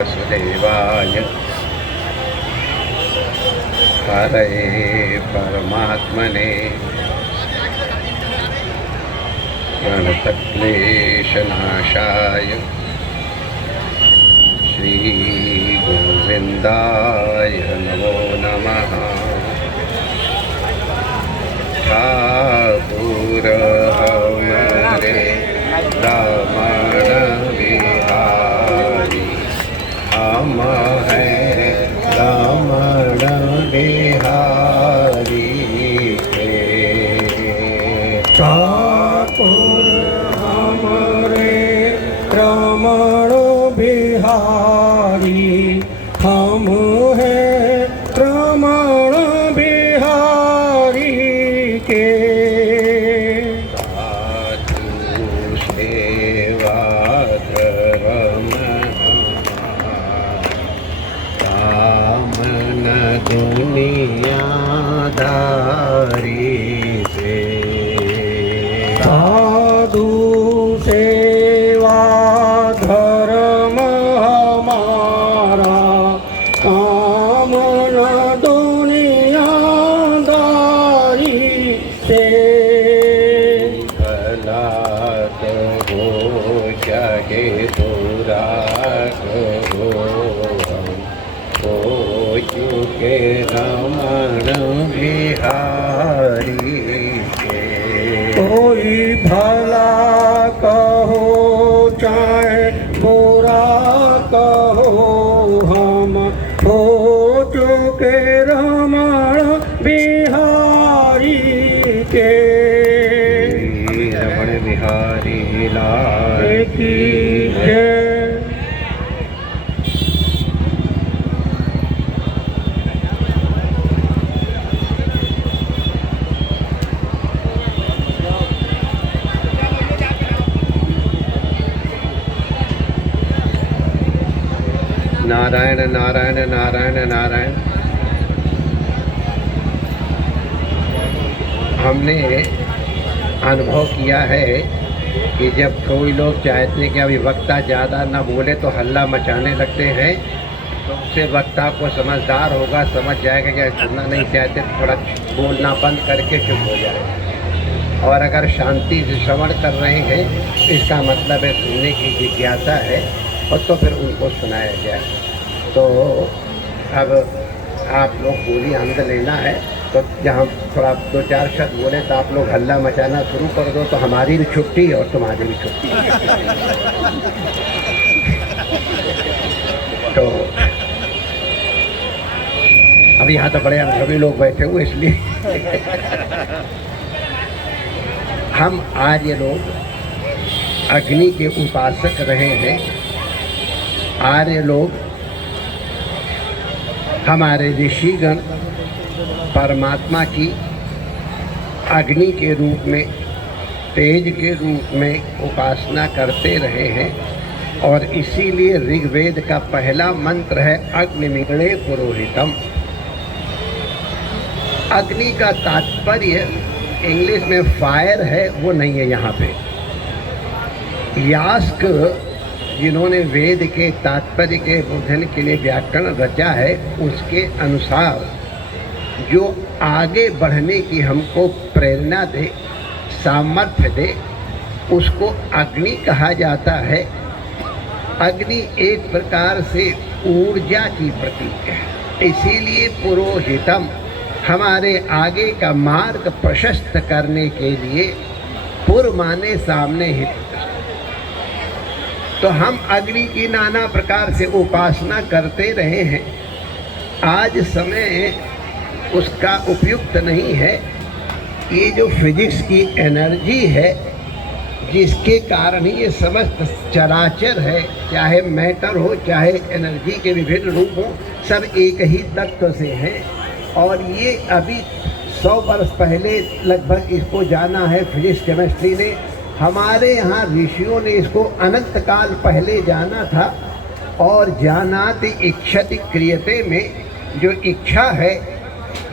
वासुदेवाय हरे परमात्मने प्रणतक्लेशनाशाय श्रीगोविन्दाय नमो नमः। ठाकुर हमरे रमण बिहारी, हम हैं रमण बिहारी के। ठाकुर हमरे रमण बिहारी, हम हैं रमण बिहारी के। साधु सेवा धर्म कामन दुनियादारी से। साधु सेवा धर्म हमारा, काम न दुनियादारी से। भला कहो चाहे बुरा कहो, हम हो चुके रमण बिहारी के। कोई भला कहो चाहे बुरा कहो, हम हो चुके रमण बिहारी के। रमण बिहारी लाल की जय। नारायण नारायण नारायण नारायण। हमने अनुभव किया है कि जब कोई लोग चाहते हैं कि अभी वक्ता ज़्यादा ना बोले तो हल्ला मचाने लगते हैं, तो उससे वक्ता को समझदार होगा, समझ जाएगा कि सुनना नहीं चाहते तो थोड़ा बोलना बंद करके चुप हो जाए। और अगर शांति से श्रवण कर रहे हैं इसका मतलब है सुनने की जिज्ञासा है, और तो फिर उनको सुनाया जाए। तो अब आप लोग पूरी आनंद लेना है, तो जहाँ थोड़ा दो चार शब्द बोले तो आप लोग हल्ला मचाना शुरू कर दो, तो हमारी भी छुट्टी और तुम्हारी भी छुट्टी। तो अब यहाँ तो बड़े अनुभवी लोग बैठे हुए इसलिए हम आज ये लोग अग्नि के उपासक रहे हैं। आर्य लोग हमारे ऋषिगण परमात्मा की अग्नि के रूप में, तेज के रूप में उपासना करते रहे हैं, और इसीलिए ऋग्वेद का पहला मंत्र है अग्निमिगणे पुरोहितम। अग्नि का तात्पर्य इंग्लिश में फायर है, वो नहीं है यहाँ पे। यास्क जिन्होंने वेद के तात्पर्य के बोधन के लिए व्याकरण रचा है, उसके अनुसार जो आगे बढ़ने की हमको प्रेरणा दे, सामर्थ्य दे, उसको अग्नि कहा जाता है। अग्नि एक प्रकार से ऊर्जा की प्रतीक है, इसीलिए पुरोहितम हमारे आगे का मार्ग प्रशस्त करने के लिए, पूर्व माने सामने हित। तो हम अग्नि की नाना प्रकार से उपासना करते रहे हैं। आज समय उसका उपयुक्त नहीं है। ये जो फिजिक्स की एनर्जी है, जिसके कारण ही ये समस्त चराचर है, चाहे मैटर हो चाहे एनर्जी के विभिन्न रूप हो, सब एक ही तत्व से हैं। और ये अभी 100 वर्ष पहले लगभग इसको जाना है फिजिक्स केमिस्ट्री ने। हमारे यहाँ ऋषियों ने इसको अनंत काल पहले जाना था। और जानाति इच्छति क्रियते में जो इच्छा है,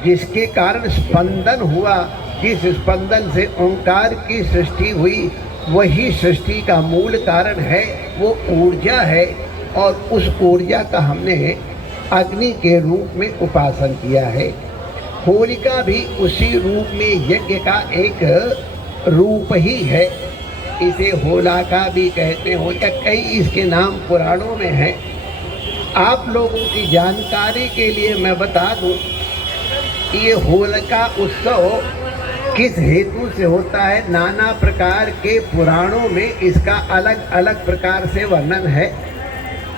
जिसके कारण स्पंदन हुआ, जिस स्पंदन से ओंकार की सृष्टि हुई, वही सृष्टि का मूल कारण है, वो ऊर्जा है। और उस ऊर्जा का हमने अग्नि के रूप में उपासन किया है। होलिका भी उसी रूप में यज्ञ का एक रूप ही है। इसे होलिका भी कहते हैं, होलिका कई इसके नाम पुराणों में हैं। आप लोगों की जानकारी के लिए मैं बता दूं, ये होलिका उत्सव किस हेतु से होता है। नाना प्रकार के पुराणों में इसका अलग अलग प्रकार से वर्णन है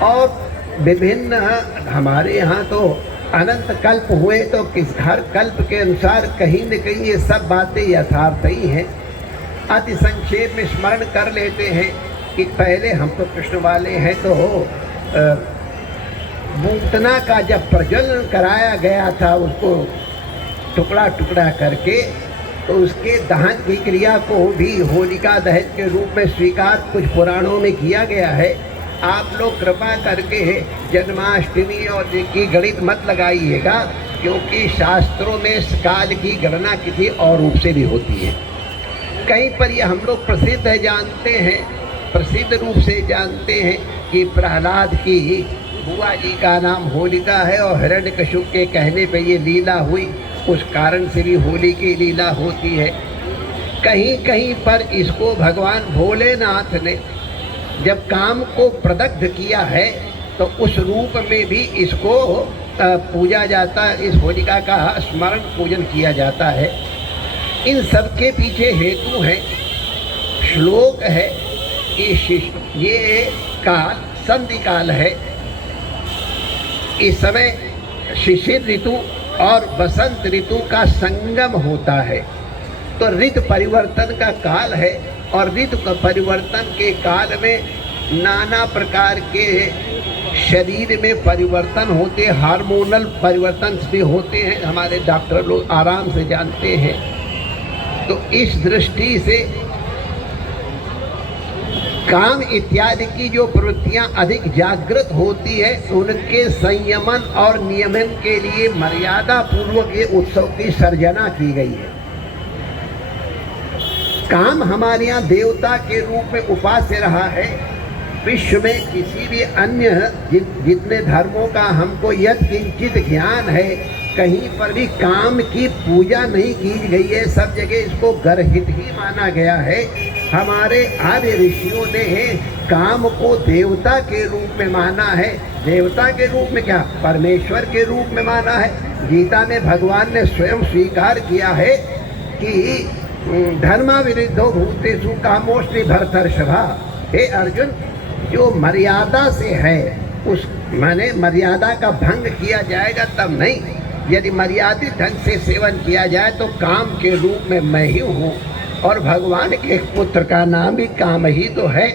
और विभिन्न, हमारे यहाँ तो अनंत कल्प हुए तो हर कल्प के अनुसार कहीं न कहीं ये सब बातें यथार्थ ही हैं। अति संक्षेप में स्मरण कर लेते हैं कि पहले हम तो कृष्ण वाले हैं, तो पूतना का जब प्रज्वलन कराया गया था, उसको टुकड़ा टुकड़ा करके, तो उसके दहन की क्रिया को भी होलिका दहन के रूप में स्वीकार कुछ पुराणों में किया गया है। आप लोग कृपा करके जन्माष्टमी और की गणित मत लगाइएगा, क्योंकि शास्त्रों में इस काल की गणना किसी और रूप से भी होती है। कहीं पर ये हम लोग प्रसिद्ध है जानते हैं, प्रसिद्ध रूप से जानते हैं कि प्रहलाद की बुआ जी का नाम होलिका है और हिरण्यकश्यप के कहने पे ये लीला हुई, उस कारण से भी होली की लीला होती है। कहीं कहीं पर इसको भगवान भोलेनाथ ने जब काम को प्रदग्ध किया है तो उस रूप में भी इसको पूजा जाता है, इस होलिका का स्मरण पूजन किया जाता है। इन सब के पीछे हेतु है, श्लोक है कि ये काल संधि काल है। इस समय शिशिर ऋतु और बसंत ऋतु का संगम होता है, तो ऋतु परिवर्तन का काल है और ऋतु का परिवर्तन के काल में नाना प्रकार के शरीर में परिवर्तन होते, हार्मोनल परिवर्तन भी होते हैं, हमारे डॉक्टर लोग आराम से जानते हैं। तो इस दृष्टि से काम इत्यादि की जो प्रवृत्तियां अधिक जागृत होती है, उनके संयमन और नियमन के लिए मर्यादा पूर्वक ये उत्सव की सर्जना की गई है। काम हमारे यहाँ देवता के रूप में उपास्य रहा है। विश्व में किसी भी अन्य जितने धर्मों का हमको यद किंचित ज्ञान है, कहीं पर भी काम की पूजा नहीं की गई है। सब जगह इसको गर्हित ही माना गया है। हमारे आर्य ऋषियों ने काम को देवता के रूप में माना है। देवता के रूप में क्या, परमेश्वर के रूप में माना है। गीता में भगवान ने स्वयं स्वीकार किया है कि धर्मा विरुद्धो भूतेषु कामोष्टि भरतर्षभा। हे अर्जुन, जो मर्यादा से है उस माने मर्यादा का भंग किया जाएगा तब नहीं। यदि मर्यादित ढंग से सेवन किया जाए तो काम के रूप में मैं ही हूँ, और भगवान के पुत्र का नाम भी काम ही तो है।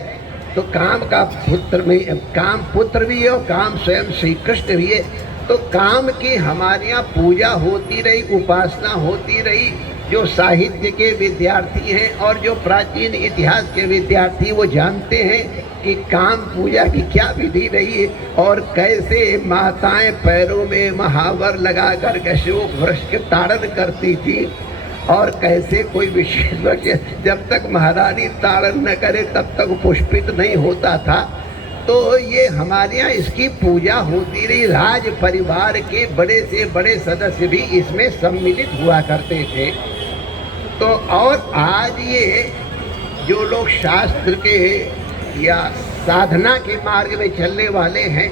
तो काम का पुत्र में काम पुत्र भी है और काम स्वयं श्री कृष्ण भी है। तो काम की हमारे यहाँ पूजा होती रही, उपासना होती रही। जो साहित्य के विद्यार्थी हैं और जो प्राचीन इतिहास के विद्यार्थी, वो जानते हैं कि काम पूजा की क्या विधि रही है और कैसे माताएं पैरों में महावर लगाकर अशोक वृक्ष के ताड़न करती थी, और कैसे कोई विशेष वृक्ष जब तक महारानी ताड़न न करे तब तक पुष्पित नहीं होता था। तो ये हमारे यहाँ इसकी पूजा होती रही। राज परिवार के बड़े से बड़े सदस्य भी इसमें सम्मिलित हुआ करते थे। तो और आज ये जो लोग शास्त्र के या साधना के मार्ग में चलने वाले हैं,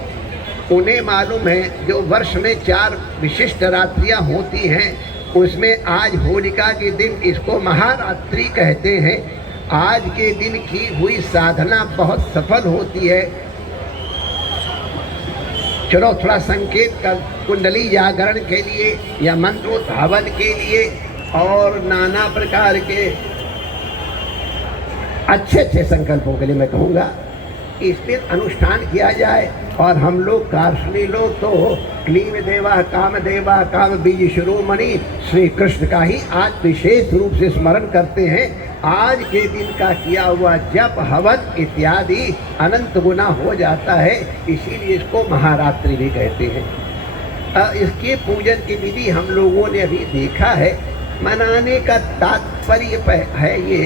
उन्हें मालूम है जो वर्ष में 4 विशिष्ट रात्रियां होती हैं, उसमें आज होलिका के दिन इसको महारात्रि कहते हैं। आज के दिन की हुई साधना बहुत सफल होती है। चलो थोड़ा संकेत कर, कुंडली जागरण के लिए या मंत्रोद्धावन के लिए और नाना प्रकार के अच्छे संकल्पों के लिए मैं कहूँगा इस दिन अनुष्ठान किया जाए। और हम लोग कार्षणी लोग तो क्लीम देवा काम देवा काम बीज शिरोमणि श्री कृष्ण का ही आज विशेष रूप से स्मरण करते हैं। आज के दिन का किया हुआ जप हवन इत्यादि अनंत गुना हो जाता है, इसीलिए इसको महारात्रि भी कहते हैं। इसके पूजन की विधि हम लोगों ने अभी देखा है। मनाने का तात्पर्य है ये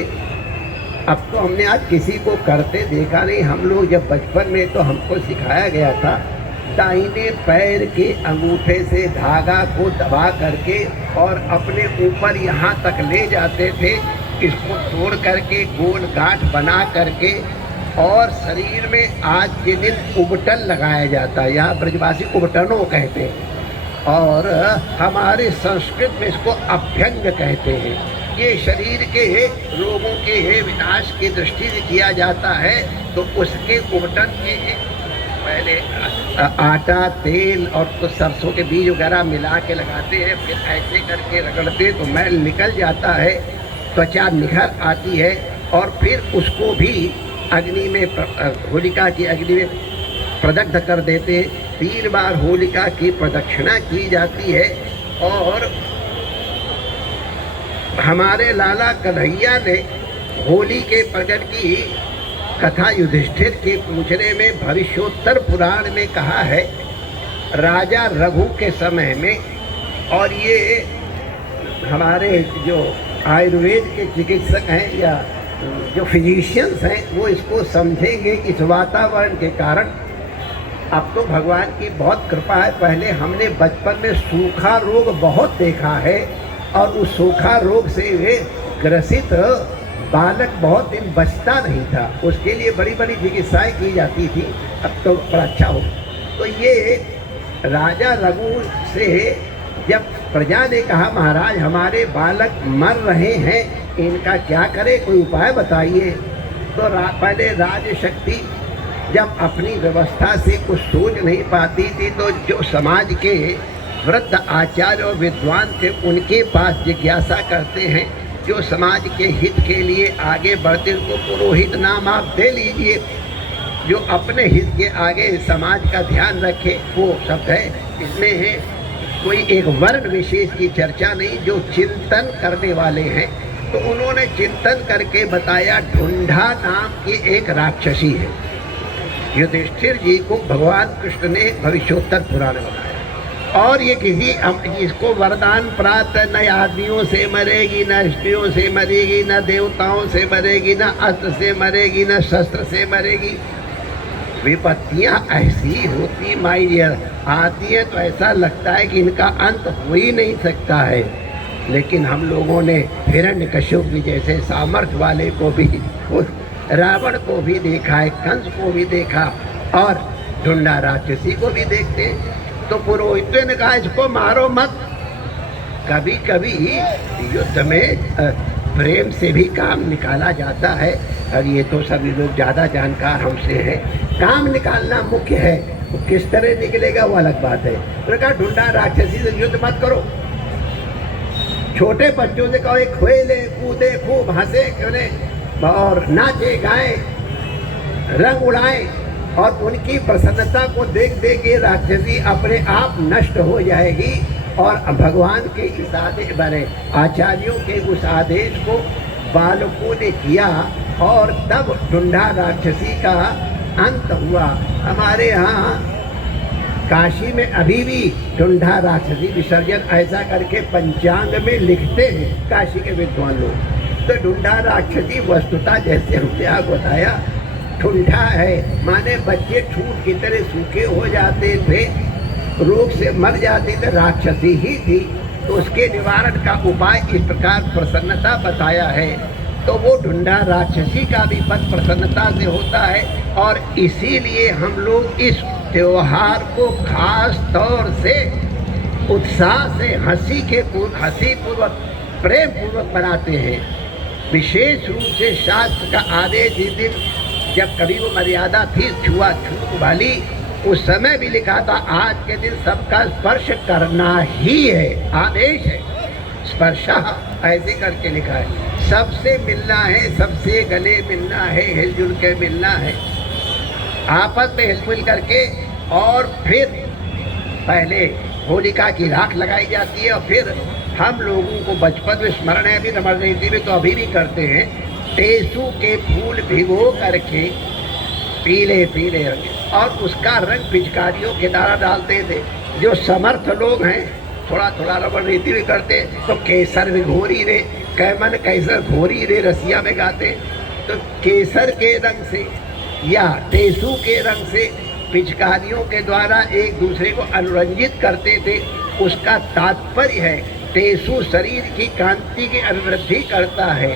अब तो हमने आज किसी को करते देखा नहीं। हम लोग जब बचपन में तो हमको सिखाया गया था, दाहिने पैर के अंगूठे से धागा को दबा करके और अपने ऊपर यहाँ तक ले जाते थे, इसको तोड़ करके गोल गांठ बना करके, और शरीर में आज के दिन उबटन लगाया जाता है। यहाँ ब्रजवासी उबटनों कहते हैं और हमारे संस्कृत में इसको अभ्यंग कहते हैं। ये शरीर के रोगों के विनाश की दृष्टि से किया जाता है। तो उसके उबटन के पहले आटा, तेल और तो सरसों के बीज वगैरह मिला के लगाते हैं, फिर ऐसे करके रगड़ते तो मैल निकल जाता है, त्वचा निखर आती है, और फिर उसको भी अग्नि में होलिका की अग्नि में प्रदग्ध कर देते। 3 बार होलिका की प्रदक्षिणा की जाती है। और हमारे लाला कन्हैया ने होली के प्रकट की कथा युधिष्ठिर के पूछने में भविष्योत्तर पुराण में कहा है, राजा रघु के समय में। और ये हमारे जो आयुर्वेद के चिकित्सक हैं या जो फिजिशियंस हैं वो इसको समझेंगे। इस वातावरण के कारण अब तो भगवान की बहुत कृपा है। पहले हमने बचपन में सूखा रोग बहुत देखा है और उस सूखा रोग से वे ग्रसित बालक बहुत दिन बचता नहीं था, उसके लिए बड़ी बड़ी चिकित्साएं की जाती थी। अब तो बड़ा अच्छा हो। तो ये राजा रघु से जब प्रजा ने कहा, महाराज हमारे बालक मर रहे हैं, इनका क्या करें, कोई उपाय बताइए। तो पहले राजशक्ति जब अपनी व्यवस्था से कुछ सोच नहीं पाती थी तो जो समाज के वृद्ध आचार्य और विद्वान थे उनके पास जिज्ञासा करते हैं। जो समाज के हित के लिए आगे बढ़ते उनको पुरोहित नाम आप दे लीजिए, जो अपने हित के आगे समाज का ध्यान रखे, वो शब्द है। इसमें है कोई एक वर्ण विशेष की चर्चा नहीं, जो चिंतन करने वाले हैं। तो उन्होंने चिंतन करके बताया, ढूंढा नाम की एक राक्षसी है। युधिष्ठिर जी को भगवान कृष्ण ने भविष्योत्तर पुराण बताया। और ये किसी इसको वरदान प्राप्त, न आदमियों से मरेगी, न स्त्रियों से मरेगी, न देवताओं से मरेगी, न अस्त्र से मरेगी, न शस्त्र से मरेगी। विपत्तियां ऐसी होती माई डियर आती है तो ऐसा लगता है कि इनका अंत हो ही नहीं सकता है। लेकिन हम लोगों ने हिरण्यकश्यप भी जैसे सामर्थ्य वाले को भी, रावण को भी देखा है, कंस को भी देखा, और ढूंढा राक्षसी को भी देखते। तो पुरोहितों ने कहा इसको मारो मत। कभी कभी युद्ध में प्रेम से भी काम निकाला जाता है, और ये तो सभी लोग ज़्यादा जानकार हमसे हैं। काम निकालना मुख्य है, वो किस तरह निकलेगा वो अलग बात है। उन्होंने कहा ढूंढा राक्षसी से युद्ध मत करो। छोटे बच्चों से कहो एक खेले कूदे खूब हंसे खेले और नाचे गाए रंग उड़ाए, और उनकी प्रसन्नता को देख देख के राक्षसी अपने आप नष्ट हो जाएगी। और भगवान के इस आदेश बने आचार्यों के उस आदेश को बालकों ने किया, और तब ढूंढा राक्षसी का अंत हुआ। हमारे यहाँ काशी में अभी भी ढूंढा राक्षसी विसर्जन ऐसा करके पंचांग में लिखते हैं काशी के विद्वान लोग। तो ढूंढा राक्षसी वस्तुता जैसे हमने आप बताया ठुंढा है, माने बच्चे ठूंठ की तरह सूखे हो जाते थे, रोग से मर जाते थे, राक्षसी ही थी। तो उसके निवारण का उपाय इस प्रकार प्रसन्नता बताया है। तो वो ढूंढा राक्षसी का भी पद प्रसन्नता से होता है। और इसीलिए हम लोग इस त्योहार को खास तौर से उत्साह से हंसी पूर्वक प्रेम पूर्वक मनाते हैं। विशेष रूप से शास्त्र का आदेश इस दिन, जब कभी वो मर्यादा थी छुआछूत वाली, उस समय भी लिखा था आज के दिन सबका स्पर्श करना ही है, आदेश है। स्पर्शा ऐसे करके लिखा है, सबसे मिलना है, सबसे गले मिलना है, हिलजुल के मिलना है, आपस में हिलमिल करके। और फिर पहले होलिका की राख लगाई जाती है, और फिर हम लोगों को बचपन में स्मरण है, अभी रणनीति में तो अभी भी करते हैं, टेसू के फूल भिगो करके पीले पीले रंग, और उसका रंग पिचकारियों के द्वारा डालते थे। जो समर्थ लोग हैं थोड़ा थोड़ा रणनीति भी करते, तो केसर भी घोरी रे, कैमन कैसर घोरी रे रसिया में गाते। तो केसर के रंग से या टेसू के रंग से पिचकारियों के द्वारा एक दूसरे को अनुरंजित करते थे। उसका तात्पर्य है टेसू शरीर की कांति की अनुवृद्धि करता है,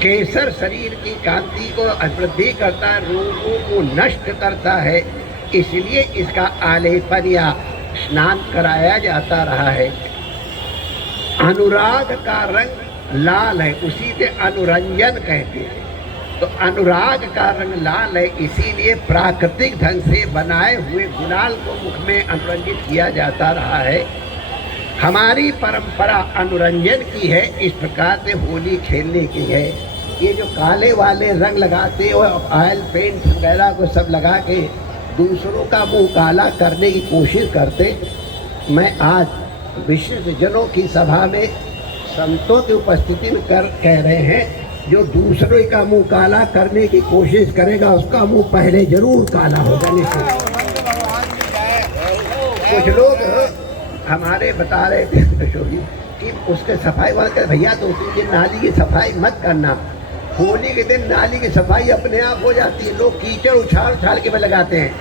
केसर शरीर की कांति को अनुवृद्धि करता है, रोगों को नष्ट करता है, इसलिए इसका आलेपन या स्नान कराया जाता रहा है। अनुराग का रंग लाल है, उसी से अनुरंजन कहते हैं। तो अनुराग का रंग लाल है, इसीलिए प्राकृतिक ढंग से बनाए हुए गुलाल को मुख में अनुरंजित किया जाता रहा है। हमारी परंपरा अनुरंजन की है, इस प्रकार से होली खेलने की है। ये जो काले वाले रंग लगाते और ऑयल पेंट वगैरह को सब लगा के दूसरों का मुंह काला करने की कोशिश करते, मैं आज विशिष्ट जनों की सभा में संतों की उपस्थिति में कह रहे हैं, जो दूसरों का मुंह काला करने की कोशिश करेगा उसका मुंह पहले जरूर काला हो जाने से। कुछ लोग हमारे बता रहे थे कि उसके सफाई वाले भैया तो उसी दिन नाली की सफाई मत करना, होली के दिन नाली की सफाई अपने आप हो जाती है। लोग कीचड़ उछाल उछाल के में लगाते हैं,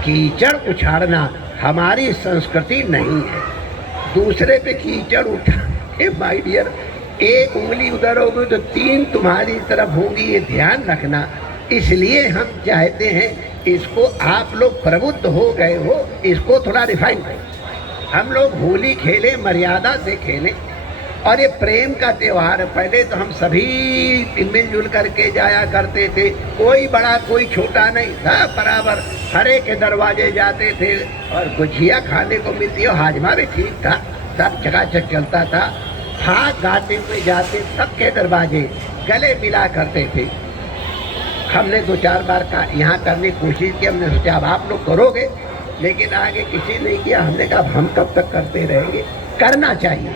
कीचड़ उछाड़ना हमारी संस्कृति नहीं है। दूसरे पे कीचड़ उठा के माय डियर, एक उंगली उधर होगी तो 3 तुम्हारी तरफ होगी, ये ध्यान रखना। इसलिए हम चाहते हैं इसको, आप लोग प्रबुद्ध हो गए हो, इसको थोड़ा रिफाइन करें। हम लोग होली खेलें, मर्यादा से खेलें, और ये प्रेम का त्यौहार है। पहले तो हम सभी मिलजुल करके जाया करते थे, कोई बड़ा कोई छोटा नहीं था, बराबर हरे के दरवाजे जाते थे और गुझिया खाने को मिलती है, हाजमा भी ठीक था, सब चकाचक चलता था। हाथ गाते हुए जाते, सबके दरवाजे गले मिला करते थे। हमने 2-4 बार का यहाँ करने की कोशिश की, हमने सोचा अब आप लोग करोगे, लेकिन आगे किसी नहीं किया। हमने कहा हम कब तक करते रहेंगे, करना चाहिए।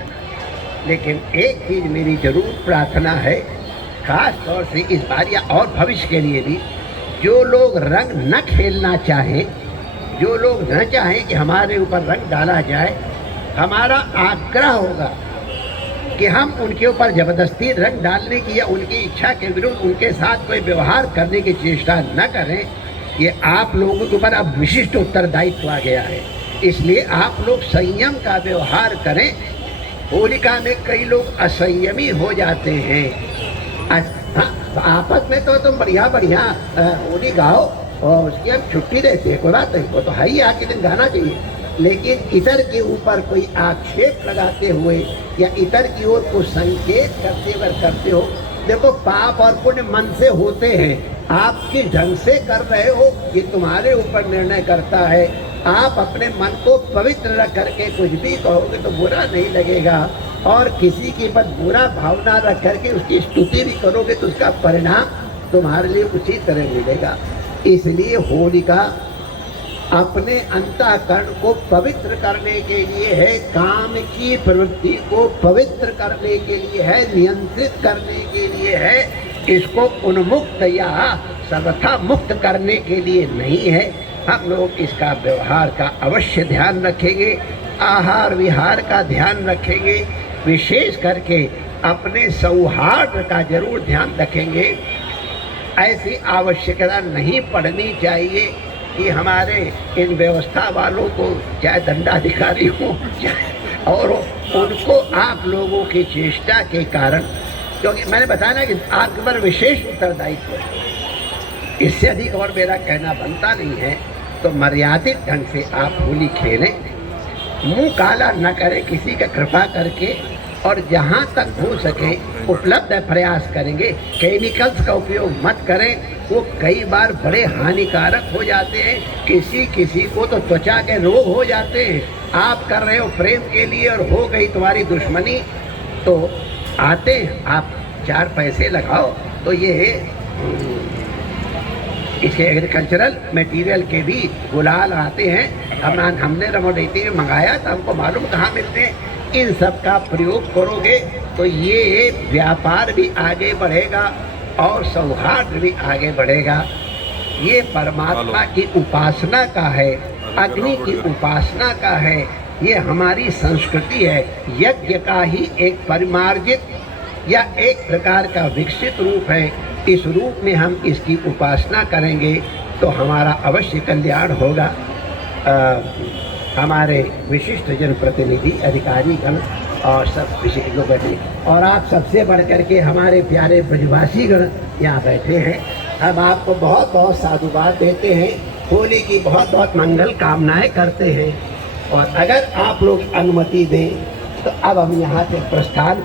लेकिन एक चीज़ मेरी जरूर प्रार्थना है, खास तौर से इस बार या और भविष्य के लिए भी, जो लोग रंग न खेलना चाहें, जो लोग न चाहें कि हमारे ऊपर रंग डाला जाए, हमारा आग्रह होगा कि हम उनके ऊपर जबरदस्ती रंग डालने की या उनकी इच्छा के विरुद्ध उनके साथ कोई व्यवहार करने की चेष्टा न करें। ये आप लोगों के ऊपर अब विशिष्ट उत्तरदायित्व आ गया है, इसलिए आप लोग संयम का व्यवहार करें। होलिका में कई लोग असंयमी हो जाते हैं। आपस में तो तुम बढ़िया बढ़िया होली गाओ और उसकी हम छुट्टी देते हैं, कोई बात नहीं, वो तो है ही, आज के दिन गाना चाहिए। लेकिन इतर के ऊपर कोई आक्षेप लगाते हुए या इतर की ओर को संकेत करते हुए करते हो, देखो पाप और पुण्य मन से होते हैं। आप किस ढंग से कर रहे हो ये तुम्हारे ऊपर निर्णय करता है। आप अपने मन को पवित्र रख करके कुछ भी कहोगे तो बुरा नहीं लगेगा, और किसी के ऊपर बुरा भावना रख करके उसकी स्तुति भी करोगे तो उसका परिणाम तुम्हारे लिए उसी तरह मिलेगा। इसलिए होलिका अपने अंतःकरण को पवित्र करने के लिए है, काम की प्रवृत्ति को पवित्र करने के लिए है, नियंत्रित करने के लिए है, इसको उन्मुक्त या सर्वथा मुक्त करने के लिए नहीं है। हम लोग इसका व्यवहार का अवश्य ध्यान रखेंगे, आहार विहार का ध्यान रखेंगे, विशेष करके अपने सौहार्द का जरूर ध्यान रखेंगे। ऐसी आवश्यकता नहीं पड़नी चाहिए कि हमारे इन व्यवस्था वालों को, चाहे दंडाधिकारी हो चाहे और उनको आप लोगों की चेष्टा के कारण, क्योंकि मैंने बताया ना कि आपके पर विशेष उत्तरदायित्व है, इससे अधिक और मेरा कहना बनता नहीं है। तो मर्यादित ढंग से आप होली खेलें, मुंह काला न करें किसी का कृपा करके, और जहाँ तक हो सके उपलब्ध प्रयास करेंगे। केमिकल्स का उपयोग मत करें, वो कई बार बड़े हानिकारक हो जाते हैं। किसी को तो त्वचा के रोग हो जाते हैं। आप कर रहे हो प्रेम के लिए और हो गई तुम्हारी दुश्मनी, तो आते हैं आप 4 पैसे लगाओ तो ये इसके एग्रीकल्चरल मटेरियल के भी गुलाल आते हैं। हमने रमोडेटी में मंगाया तो हमको मालूम कहाँ मिलते हैं। इन सब का प्रयोग करोगे तो ये व्यापार भी आगे बढ़ेगा और सौहार्द भी आगे बढ़ेगा। ये परमात्मा की उपासना का है, अग्नि की उपासना का है, ये हमारी संस्कृति है। यज्ञ का ही एक परिमार्जित या एक प्रकार का विकसित रूप है। इस रूप में हम इसकी उपासना करेंगे तो हमारा अवश्य कल्याण होगा। हमारे विशिष्ट जनप्रतिनिधि अधिकारीगण और सब विशेषज्ञ बैठे और आप सबसे बढ़ करके हमारे प्यारे ब्रजवासीगण यहाँ बैठे हैं। हम आपको बहुत बहुत साधुवाद देते हैं, होली की बहुत बहुत मंगल कामनाएं करते हैं और अगर आप लोग अनुमति दें तो अब हम यहाँ से प्रस्थान